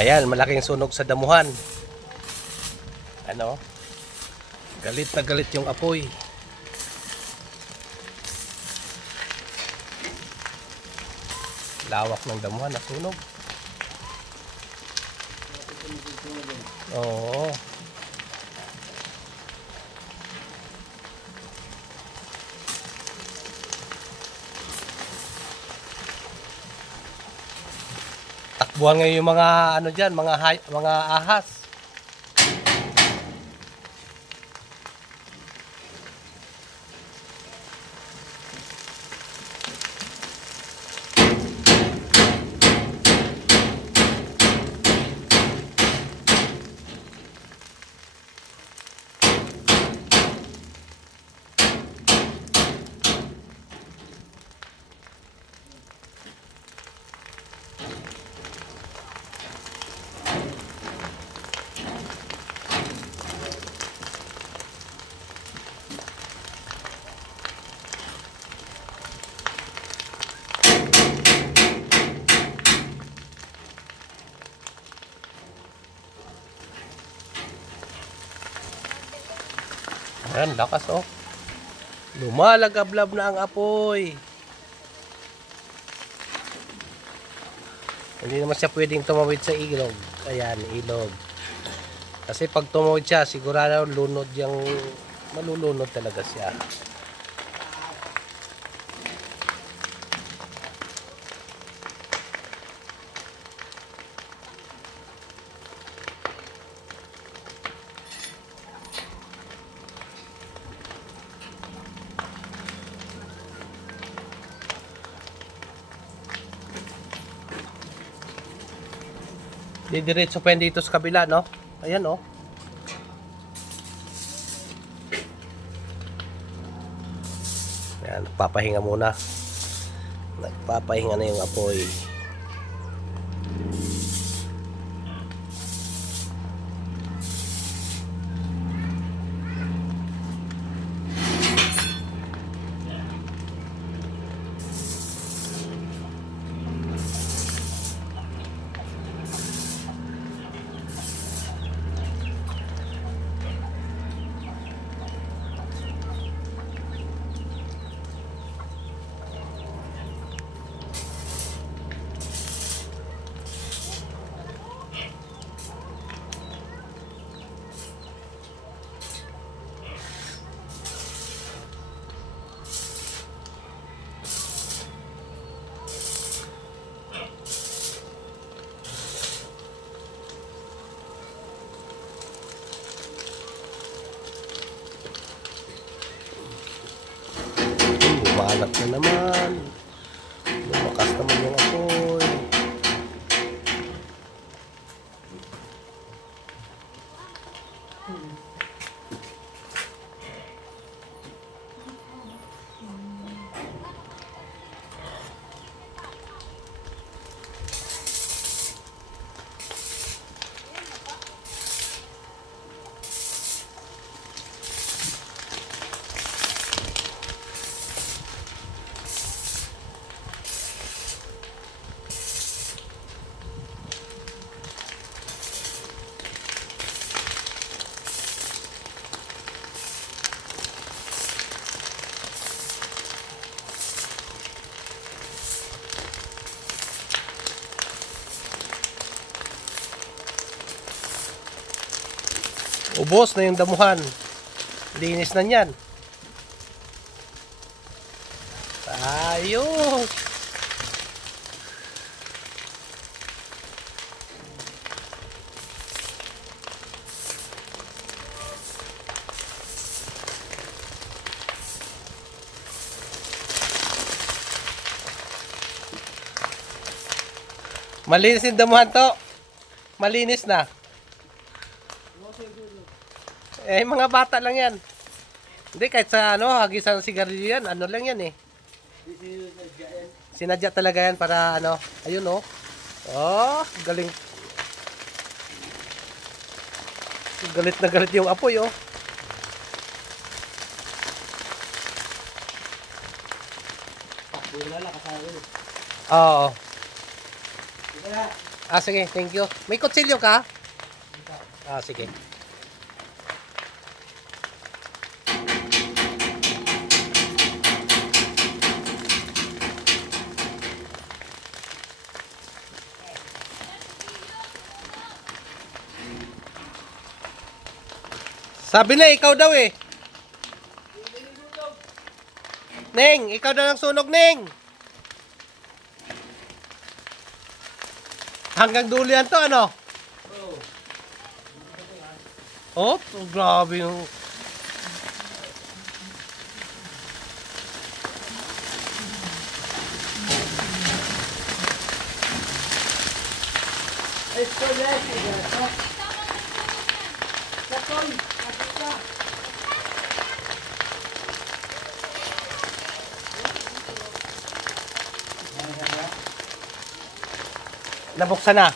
Ayan, malaking sunog sa damuhan. Ano? Galit na galit yung apoy. Lawak ng damuhan, nasunog. Oo. Takbuhan ngayon yung mga ano diyan, mga ahas. Ayan, lakas oh. Lumalagablab na ang apoy. Hindi naman siya pwedeng tumawid sa ilog. Ayan, ilog. Kasi pag tumawid siya, sigurado lunod yung malulunod talaga siya. Didiretso pa yan dito sa kabila, no? Ayan, oh. Ayan, nagpapahinga muna. Nagpapahinga na yung apoy. Lumalat na naman. Lumakas naman yung apoy. Ubos na yung damuhan. Linis na yan. Ayos. Malinis yung damuhan to. Malinis na. Eh, mga bata lang yan. Hindi, kahit sa ano, hagisan ng sigarilyo yan, ano lang yan eh. Sinadya talaga yan para ano, ayun oh. Oh, galing. Galit na galit yung apoy oh. Oo. Ah, sige, thank you. May kutsilyo ka? Ah, sige. Sabi na, ikaw daw eh. Neng, ikaw daw ang sunog, Neng. Hanggang dulo yan to, ano? Oh, grabe yung... Nabuksan na.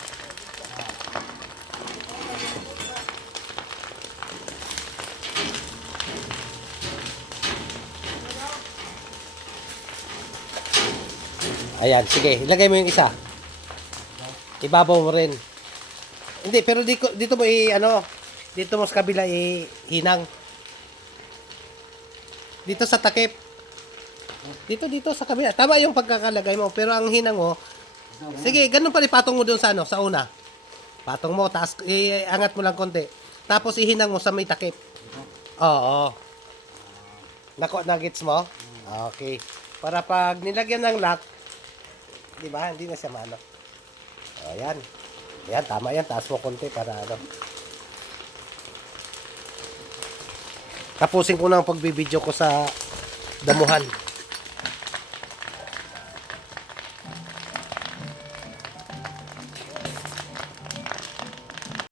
Ayan, sige. Ilagay mo yung isa. Ibabaw mo rin. Hindi, pero dito mo dito mo sa kabila hinang. Dito sa takip. Dito sa kabila. Tama yung pagkakalagay mo, pero ang hinang mo, sige, ganun pa rin patong mo doon sa sa una. Patong mo, taas, angat mo lang konti. Tapos ihinang mo sa may takip. Oo. Nagets mo? Okay. Para pag nilagyan ng lock, di ba, hindi na siya maano. Ayan. Ayan, tama yan. Taas mo konti para ano. Tapusin ko na ang pagbibideo ko sa damuhan.